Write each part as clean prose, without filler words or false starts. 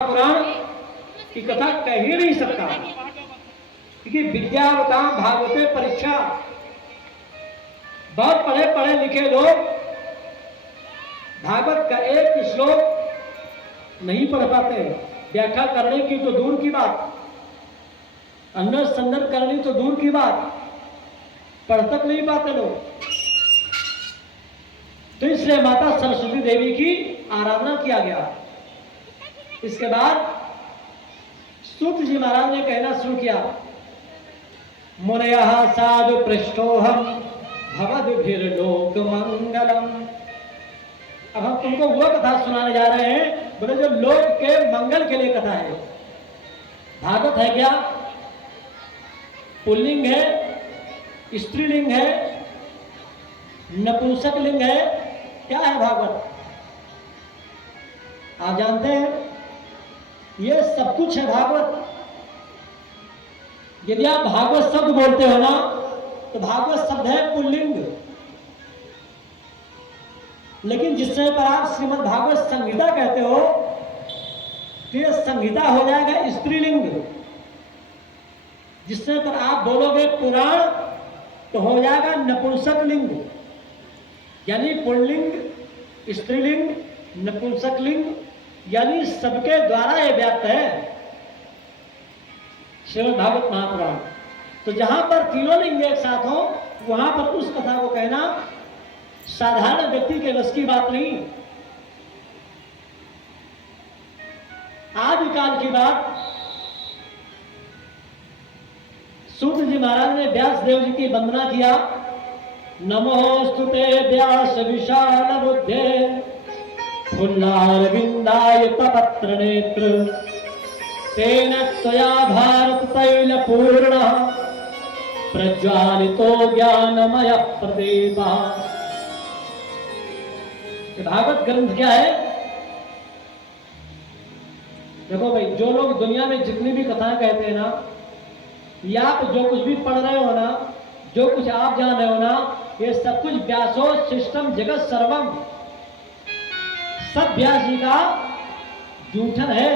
पुराण की कथा कह ही नहीं सकता, क्योंकि विद्यावताम भागवते परीक्षा। बहुत पढ़े पढ़े लिखे लोग भागवत का एक श्लोक नहीं पढ़ पाते। व्याख्या करने की तो दूर की बात, अन्य संदर्भ करनी तो दूर की बात, पढ़ तक नहीं पाते लोग। तो इसलिए माता सरस्वती देवी की आराधना किया गया। इसके बाद सूत जी महाराज ने कहना शुरू किया, मुनयः साधु पृष्ठोहम भवद्भिर्लोक मंगलम। अब हम तुमको वो कथा सुनाने जा रहे हैं, बोले जो लोक के मंगल के लिए कथा है। भागवत है क्या? पुल्लिंग है, स्त्रीलिंग है, नपुंसक लिंग है, क्या है भागवत? आप जानते हैं ये सब कुछ है भागवत। यदि आप भागवत शब्द बोलते हो ना, तो भागवत शब्द है पुल्लिंग, लेकिन जिस समय पर आप श्रीमद् भागवत संहिता कहते हो तो यह संहिता हो जाएगा स्त्रीलिंग। जिस समय पर आप बोलोगे पुराण तो हो जाएगा नपुंसक लिंग, यानी पुल्लिंग, स्त्रीलिंग, नपुंसक लिंग, यानी सबके द्वारा यह व्याप्त है श्रीमद् भागवत महापुराण। तो जहां पर तीनों लिंग एक साथ हो, वहां पर उस कथा को कहना साधारण व्यक्ति के बस की बात नहीं। आदिकाल की बात सूत जी महाराज ने व्यास देव जी की वंदना किया। नमोस्तुते व्यास विशाल बुद्धे फुल्लारविंदाय तपत्र नेत्र तेन त्वया भारत तैल पूर्ण प्रज्वालितो ज्ञानमय प्रदीप। भागवत ग्रंथ क्या है? देखो भाई, जो लोग दुनिया में जितनी भी कथाएं कहते हैं ना, या आप जो कुछ भी पढ़ रहे हो ना, जो कुछ आप जान रहे हो ना, ये सब कुछ व्यासो सिस्टम जगत सर्वम, सब व्यास जी का जूठन है।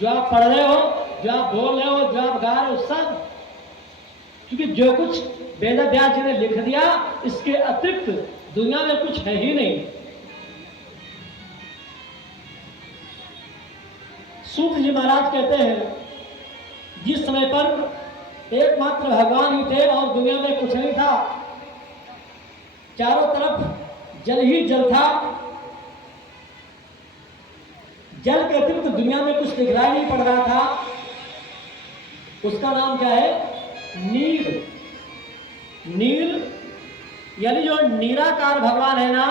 जो आप पढ़ रहे हो, जो आप बोल रहे हो, जो आप गा रहे हो, सब, क्योंकि जो कुछ वेद व्यास जी ने लिख दिया, इसके अतिरिक्त दुनिया में कुछ है ही नहीं। सूत जी महाराज कहते हैं, जिस समय पर एकमात्र भगवान ही थे और दुनिया में कुछ नहीं था, चारों तरफ जल ही जल था, जल के अतिरिक्त दुनिया में कुछ दिखलाई नहीं पड़ रहा था, उसका नाम क्या है? नीर। नीर यानी जो निराकार भगवान है ना,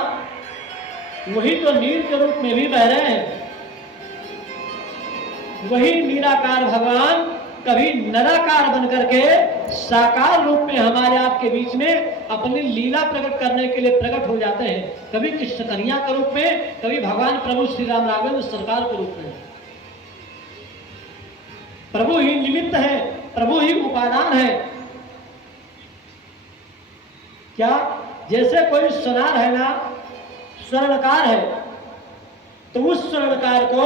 वही तो नीर के रूप में भी बह रहे हैं। वही निराकार भगवान कभी निराकार बनकर के साकार रूप में हमारे आपके बीच में अपनी लीला प्रकट करने के लिए प्रकट हो जाते हैं। कभी कृष्ण कन्हैया के रूप में, कभी भगवान प्रभु श्री राम राघवेंद्र सरकार के रूप में। प्रभु ही निमित्त है, प्रभु ही उपादान है। क्या? जैसे कोई सोनार है ना, स्वर्णकार है, तो उस स्वर्णकार को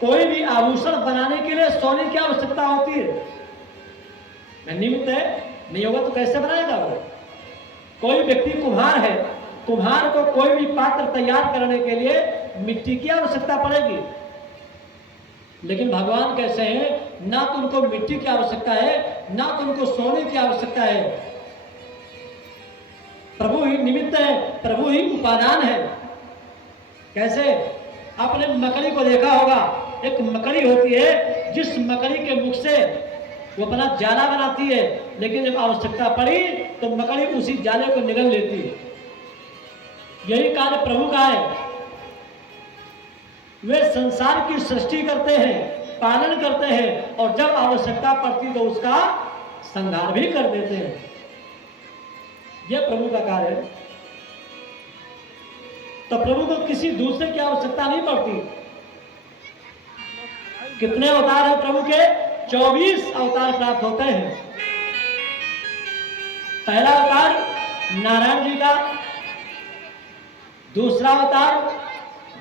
कोई भी आभूषण बनाने के लिए सोने की आवश्यकता होती है। निमित्त है, नहीं होगा तो कैसे बनाएगा वो? कोई व्यक्ति कुम्हार है, कुम्हार को कोई भी पात्र तैयार करने के लिए मिट्टी की आवश्यकता पड़ेगी। लेकिन भगवान कैसे हैं? ना तो उनको मिट्टी की आवश्यकता है, ना तो उनको सोने की आवश्यकता है। प्रभु ही निमित्त है, प्रभु ही उपादान है। कैसे? आपने मकड़ी को देखा होगा, एक मकड़ी होती है, जिस मकड़ी के मुख से वो अपना जाला बनाती है, लेकिन जब आवश्यकता पड़ी तो मकड़ी उसी जाले को निगल लेती है। यही कार्य प्रभु का है। वे संसार की सृष्टि करते हैं, पालन करते हैं, और जब आवश्यकता पड़ती तो उसका संहार भी कर देते हैं। यह प्रभु का कार्य है। तो प्रभु को किसी दूसरे की आवश्यकता नहीं पड़ती। कितने अवतार हैं प्रभु के? 24 अवतार प्राप्त होते हैं। पहला अवतार नारायण जी का, दूसरा अवतार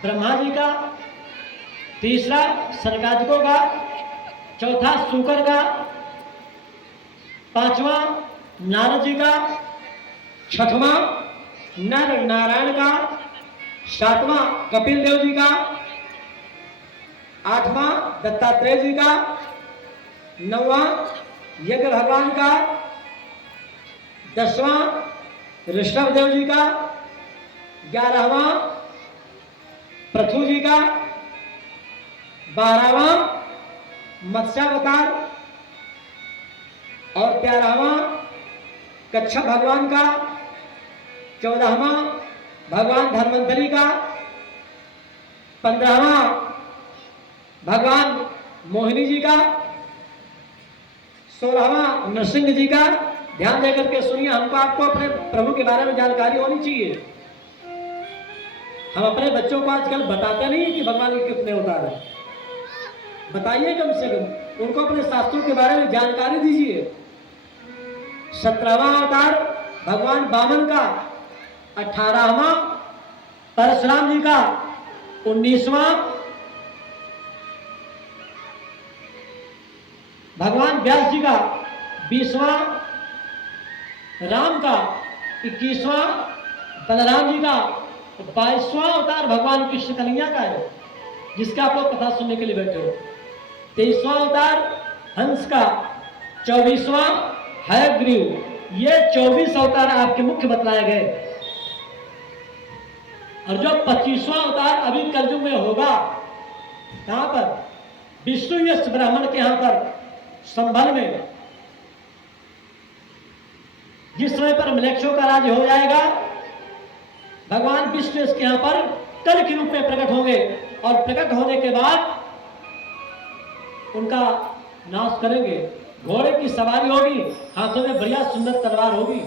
ब्रह्मा जी का, तीसरा सनकादिकों का, चौथा शुकर का, पांचवा नारद जी का, छठवां नर नारायण का, सातवां कपिल देव जी का, आठवां दत्तात्रेय जी का, नौवां यज्ञ भगवान का, 10वां ऋषभ देव जी का, 11वां पृथु जी का, 12वां मत्स्यावतार और 13वां कच्छप भगवान का, 14वां भगवान धन्वंतरी का, 15वां भगवान मोहिनी जी का, 16वां नरसिंह जी का। ध्यान देकर के सुनिए, हमको आपको अपने प्रभु के बारे में जानकारी होनी चाहिए। हम अपने बच्चों को आजकल बताते नहीं कि भगवान के कितने अवतार हैं, बताइए कम से कम उनको अपने शास्त्रों के बारे में जानकारी दीजिए। 17वां अवतार भगवान वामन का, 18वां परशुराम जी का, 19वां भगवान व्यास जी का, 20वां राम का, 21वां बलराम जी का, 22वां अवतार भगवान कृष्ण कन्हैया का है, जिसका आप लोग कथा सुनने के लिए बैठे हो। 23वां अवतार हंस का, 24वां हयग्रीव। ये 24 अवतार आपके मुख्य बतलाए गए। और जो 25वां अवतार अभी कलयुग में होगा, कहां पर? विष्णु यश ब्राह्मण के यहां पर संभल में, जिस समय पर मलेच्छों का राज्य हो जाएगा, भगवान विष्णु इसके यहां पर कल के रूप में प्रकट होंगे और प्रकट होने के बाद उनका नाश करेंगे। घोड़े की सवारी होगी, हाथों में बढ़िया सुंदर तलवार होगी।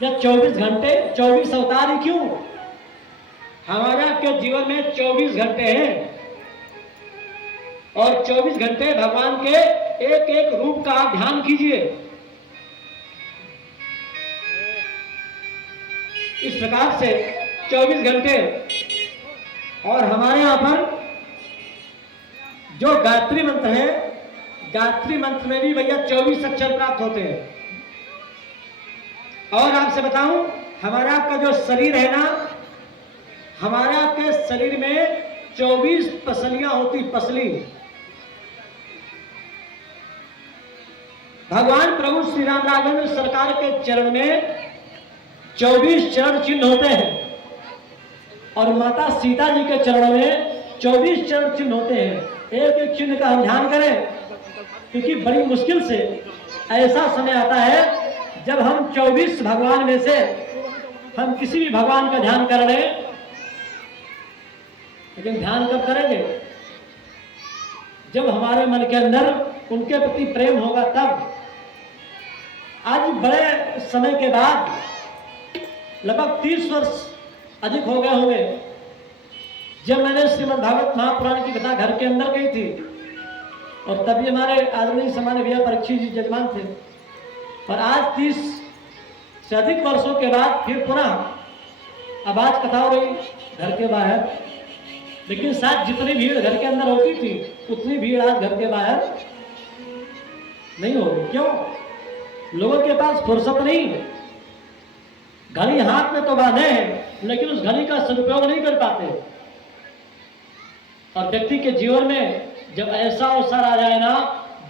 जब 24 घंटे 24 अवतार ही क्यों? हमारे आपके जीवन में 24 घंटे हैं और 24 घंटे भगवान के एक एक रूप का ध्यान कीजिए। इस प्रकार से 24 घंटे। और हमारे यहां पर जो गायत्री मंत्र है, गायत्री मंत्र में भी भैया 24 अक्षर प्राप्त होते हैं। और आपसे बताऊं, हमारा आपका जो शरीर है ना, हमारे आपके शरीर में 24 पसलियां होती, पसली। भगवान प्रभु श्री राम राघवेंद्र सरकार के चरण में 24 चरण चिन्ह होते हैं और माता सीता जी के चरणों में 24 चरण चिन्ह होते हैं। एक एक चिन्ह का हम ध्यान करें, क्योंकि बड़ी मुश्किल से ऐसा समय आता है जब हम 24 भगवान में से हम किसी भी भगवान का ध्यान कर रहे हैं, लेकिन ध्यान कब करेंगे? जब हमारे मन के अंदर उनके प्रति प्रेम होगा तब। आज बड़े समय के बाद, लगभग 30 वर्ष अधिक हो गए होंगे, जब मैंने श्रीमद् भागवत महापुराण की कथा घर के अंदर कही थी, और तभी हमारे आदरणीय सामान्य भैया परीक्षित जी जजमान थे। और आज 30 से अधिक वर्षों के बाद फिर पुनः अब आज कथा हो रही घर के बाहर, लेकिन शायद जितनी भीड़ घर के अंदर होती थी उतनी भीड़ आज घर के बाहर नहीं हो रही। क्यों? लोगों के पास फुर्सत नहीं। घड़ी हाथ में तो बांधे हैं, लेकिन उस घड़ी का सदुपयोग नहीं कर पाते। और व्यक्ति के जीवन में जब ऐसा अवसर आ जाए ना,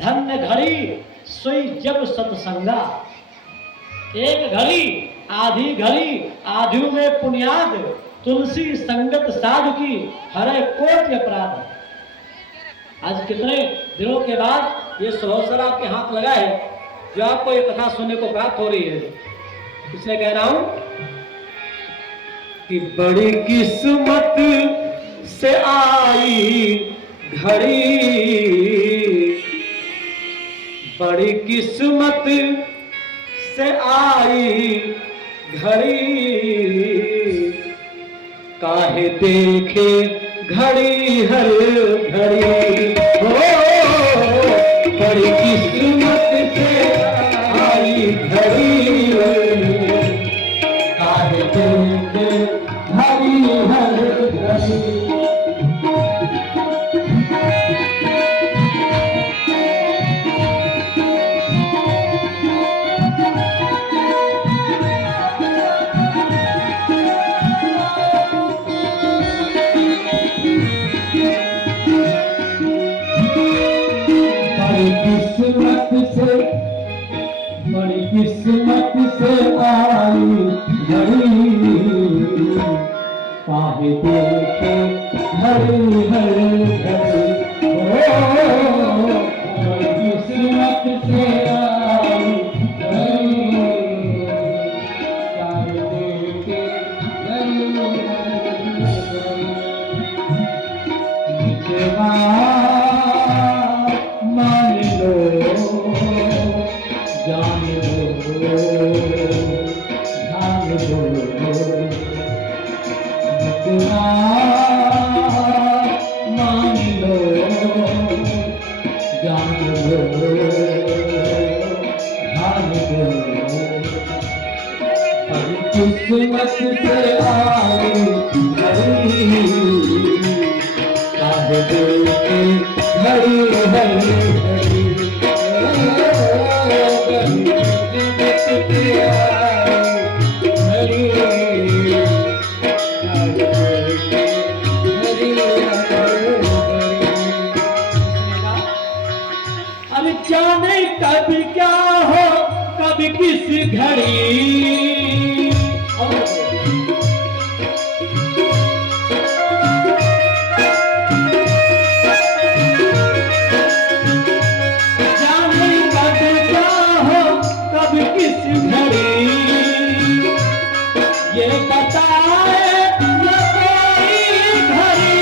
धन्य घड़ी सोई जब सत्संगा। एक घड़ी, आधी घड़ी, आधियों में पुण्याद, तुलसी संगत साधु की हरे कोटि अपराध। आज कितने दिनों के बाद ये अवसर आपके हाथ लगा है, जो आपको ये कथा सुनने को प्राप्त हो रही है। इसलिए कह रहा हूं कि बड़ी किस्मत से आई घड़ी, बड़ी किस्मत से आई घड़ी, काहे देखे घड़ी हर घड़ी। हो बड़ी किस्मत से आई घड़ी, काहे देखे घड़ी हर घड़ी। हरी हरी हरी किस्मत से आई मान लो जान लो ध्यान दो मान लो जान लो ध्यान दो किस्मत से आई काहे देखे हरी हरी हरी किस्मत से आई हरी अब जाने कब क्या हो कभी किस घड़ी जाने कब क्या हो कभी किस घड़ी ये बताए न कोई घड़ी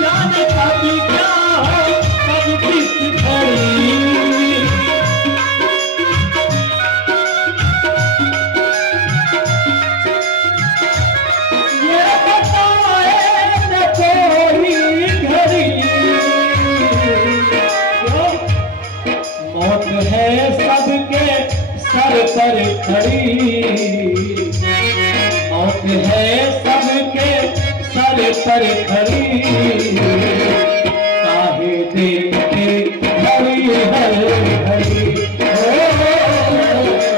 जाने कब क्या हो कभी किस घड़ी ये बताए न कोई घड़ी मौत है सबके सर पर खड़ी मौत है सबके सर पर खड़ी काहे देखे हरी हरी हरी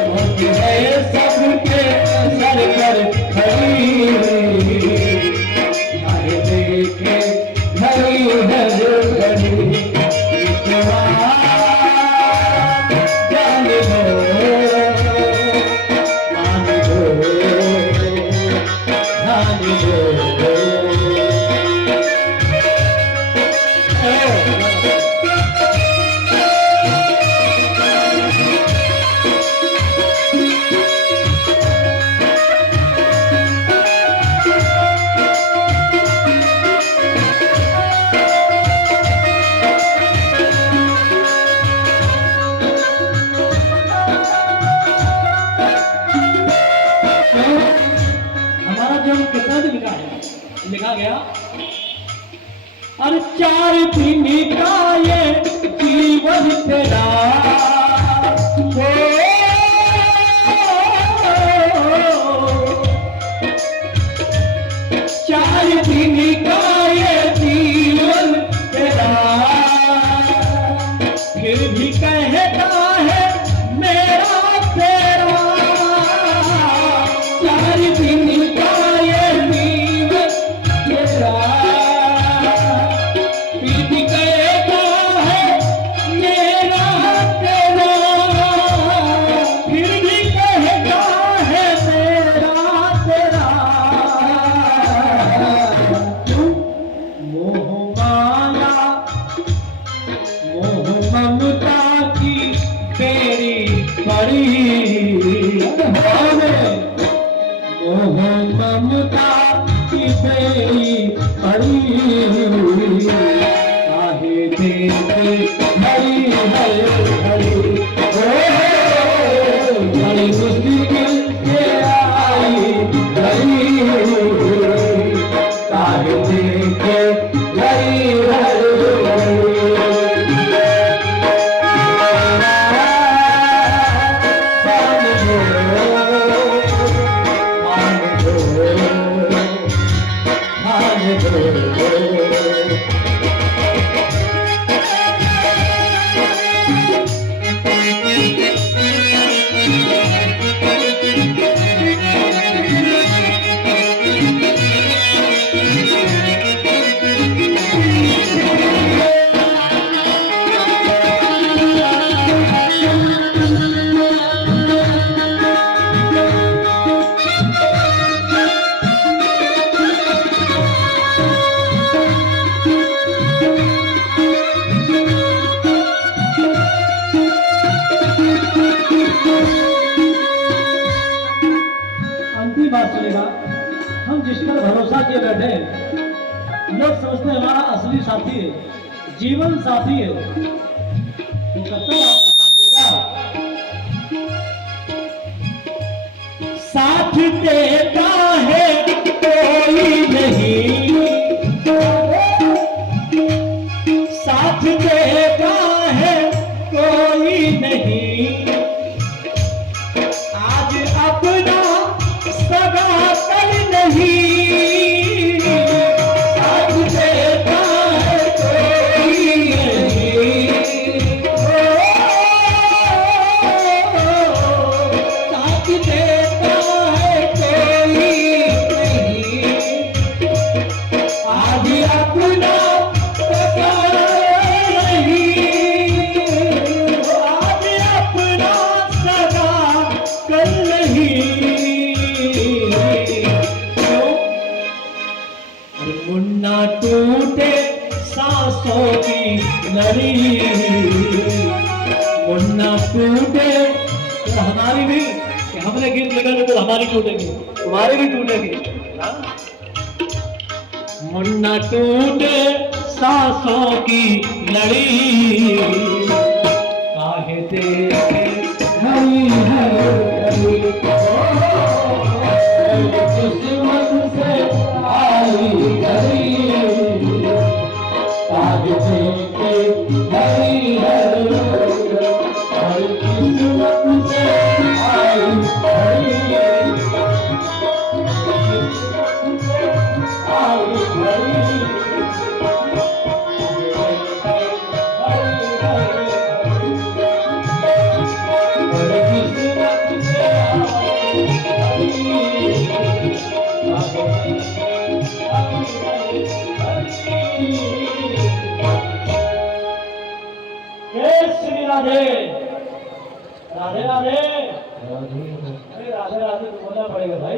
मौत है सबके सर पर खड़ी काहे देखे हरी हरी हरी जान लो मान लो ध्यान दो हमारा जन्म कितना दिन का है लिखा गया और 4 दिन का ये जीवन तेरा हो 4 दिन का ये जीवन तेरा फिर भी कहता है मेरा तेरा 4 दिन का ये जीवन तेरा फिर भी कहता है मेरा तेरा फिर भी कहता है मेरा तेरा मोह माया मोह ममता की तेरी परी मोह ममता की तेरी परी काहे देखे हरी हरी हरी बड़ी मुश्किल से आई हरी काहे देखे हरी हरी है, लोग समझते हैं हमारा असली साथी है, जीवन साथी है, तो कब तक आपका साथ देगा? साथ देता है कोई नहीं, साथ देता है कोई नहीं, आज अपना सगा कर नहीं, साथ देता है कोई नहीं, साथ देता है कोई नहीं, आज अपना सगा आज अपना सगा कर मुन्ना टूटे सांसों की लड़ी, मुन्ना टूटे तो हमारी भी, कि हमने गीत लगाने तो हमारी टूटेगी, तुम्हारी भी टूटेगी। मुन्ना टूटे सांसों की लड़ी, काहे देखे हरी हरी किस्मत से आई घड़ी, आज देखे हरी हरी किस्मत से आई घड़ी, आई घड़ी, श्री राधे राधे राधे, अरे राधे राधे तो बोलना पड़ेगा भाई।